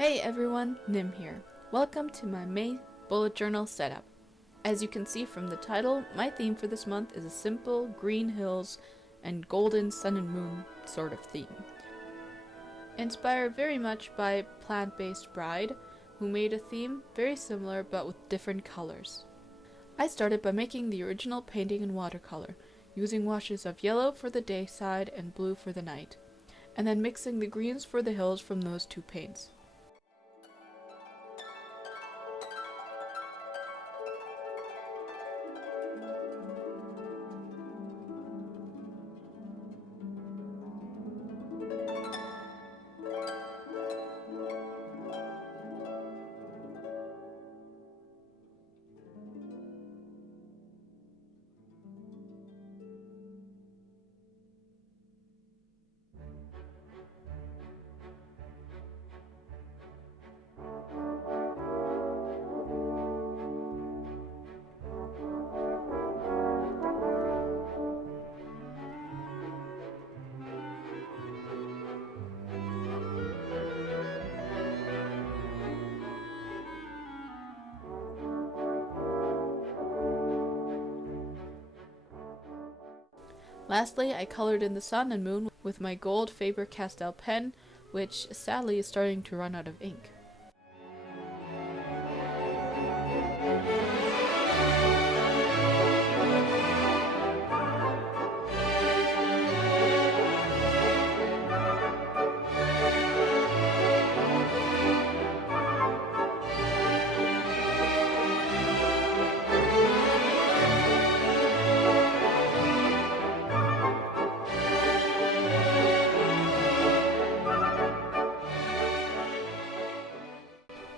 Hey everyone, Nim here. Welcome to my May bullet journal setup. As you can see from the title, my theme for this month is a simple green hills and golden sun and moon sort of theme. Inspired very much by Plant-Based Bride, who made a theme very similar but with different colors. I started by making the original painting in watercolor, using washes of yellow for the day side and blue for the night, and then mixing the greens for the hills from those two paints. Lastly, I colored in the sun and moon with my gold Faber-Castell pen, which sadly is starting to run out of ink.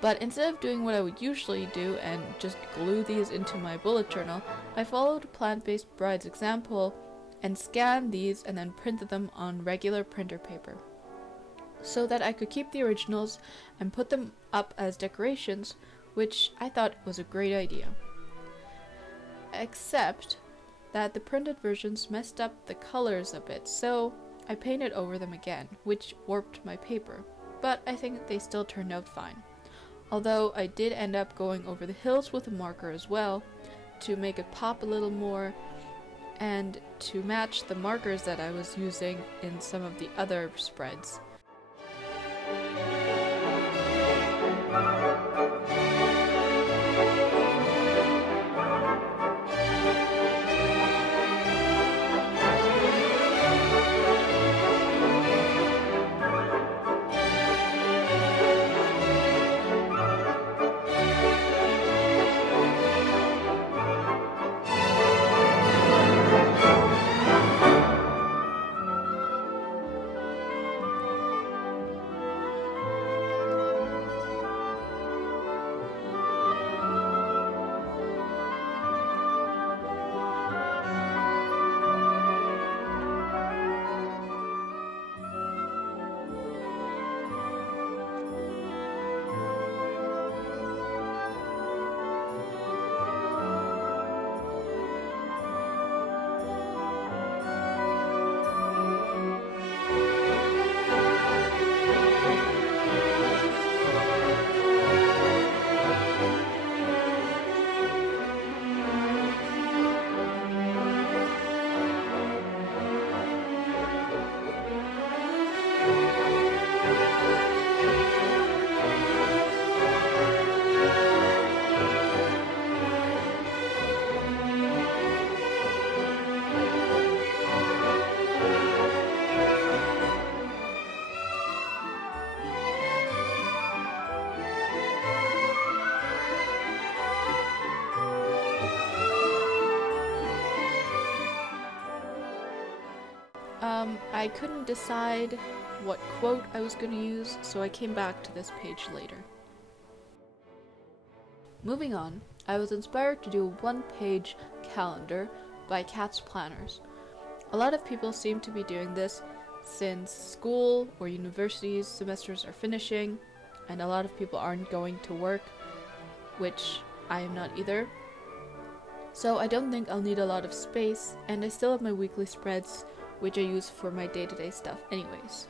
But instead of doing what I would usually do and just glue these into my bullet journal, I followed Plant-Based Bride's example and scanned these and then printed them on regular printer paper, so that I could keep the originals and put them up as decorations, which I thought was a great idea. Except that the printed versions messed up the colors a bit, so I painted over them again, which warped my paper, but I think they still turned out fine. Although I did end up going over the hills with a marker as well, to make it pop a little more, and to match the markers that I was using in some of the other spreads. I couldn't decide what quote I was going to use, so I came back to this page later. Moving on, I was inspired to do a one-page calendar by Cat's Planners. A lot of people seem to be doing this since school or university's semesters are finishing, and a lot of people aren't going to work, which I am not either. So I don't think I'll need a lot of space, and I still have my weekly spreads, which I use for my day-to-day stuff anyways.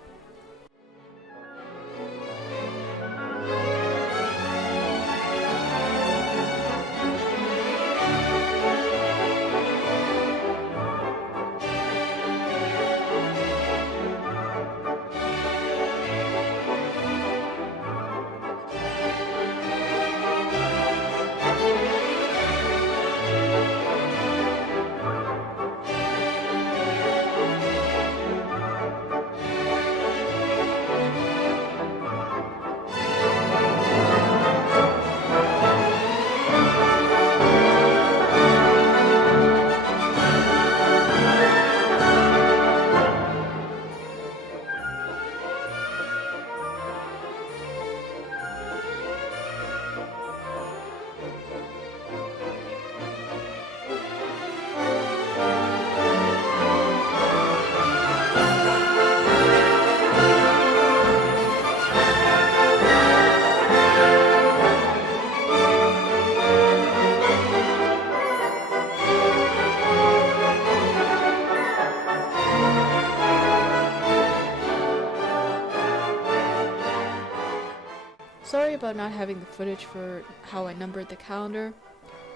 Sorry about not having the footage for how I numbered the calendar.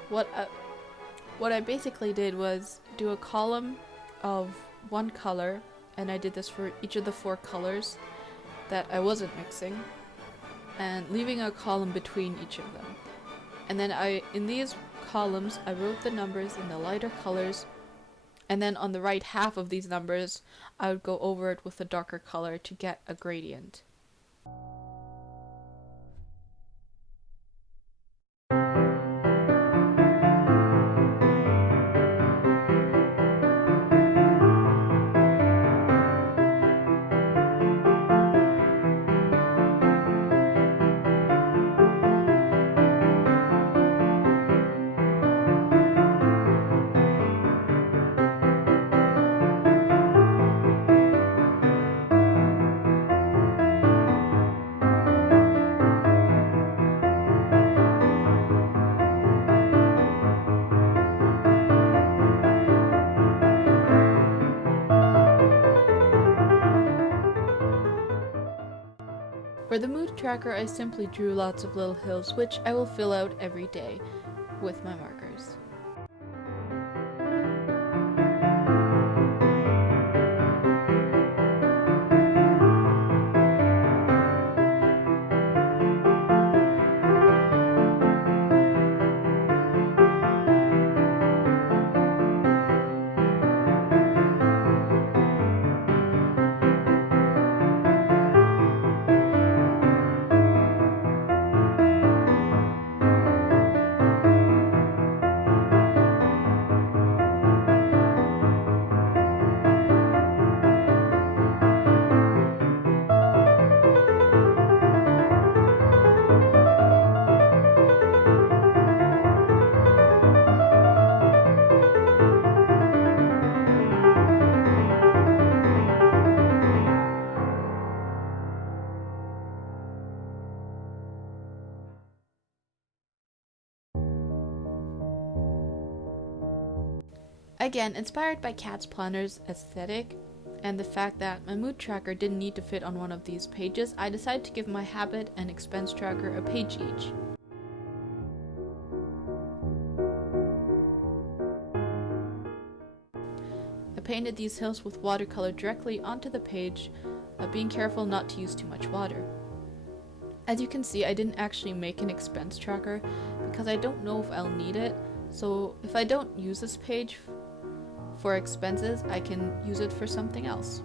What I basically did was do a column of one color, and I did this for each of the 4 colors that I wasn't mixing, and leaving a column between each of them. And then in these columns, I wrote the numbers in the lighter colors, and then on the right half of these numbers, I would go over it with a darker color to get a gradient. For the mood tracker, I simply drew lots of little hills, which I will fill out every day with my markers. Again, inspired by Kat's Planner's aesthetic and the fact that my mood tracker didn't need to fit on one of these pages, I decided to give my habit and expense tracker a page each. I painted these hills with watercolor directly onto the page, being careful not to use too much water. As you can see, I didn't actually make an expense tracker because I don't know if I'll need it, so if I don't use this page for expenses, I can use it for something else.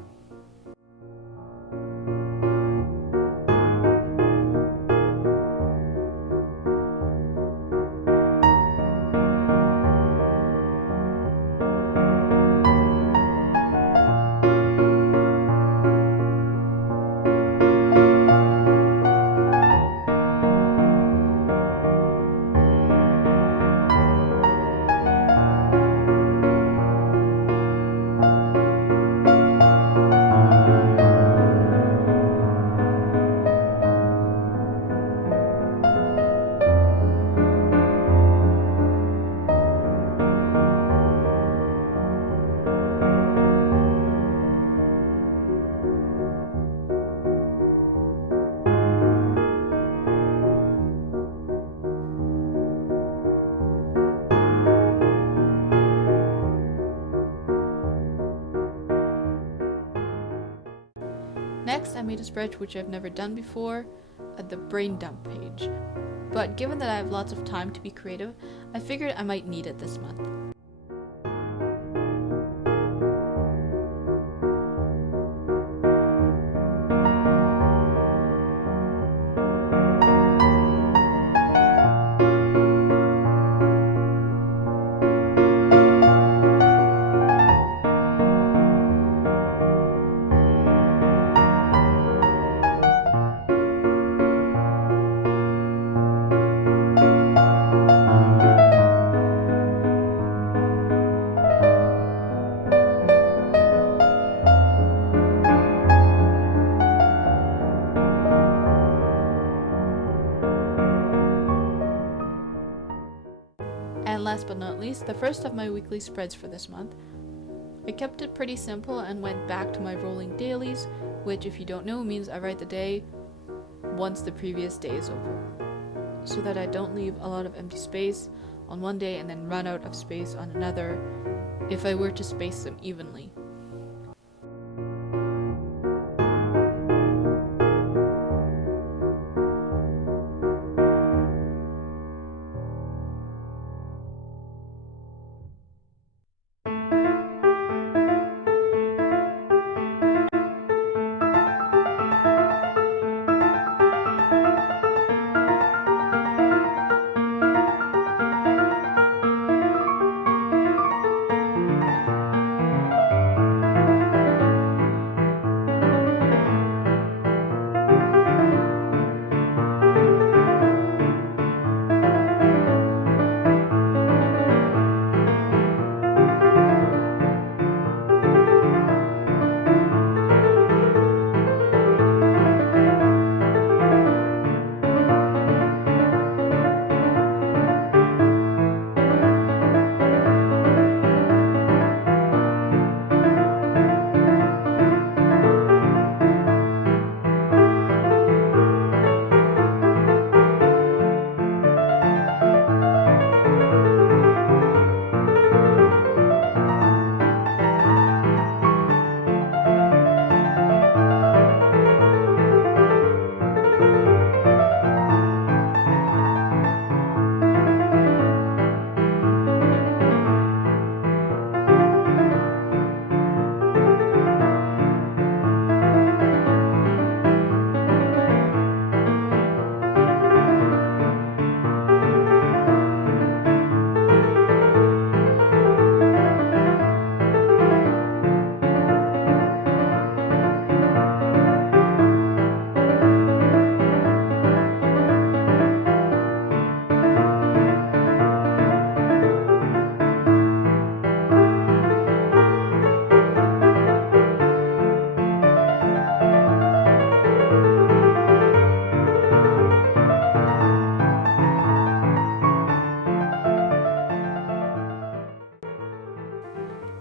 Next, I made a spread which I've never done before, the brain dump page. But given that I have lots of time to be creative, I figured I might need it this month. And last but not least, the first of my weekly spreads for this month. I kept it pretty simple and went back to my rolling dailies, which if you don't know means I write the day once the previous day is over, so that I don't leave a lot of empty space on one day and then run out of space on another if I were to space them evenly.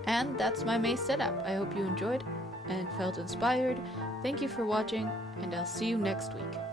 And that's my May setup. I hope you enjoyed and felt inspired. Thank you for watching, and I'll see you next week.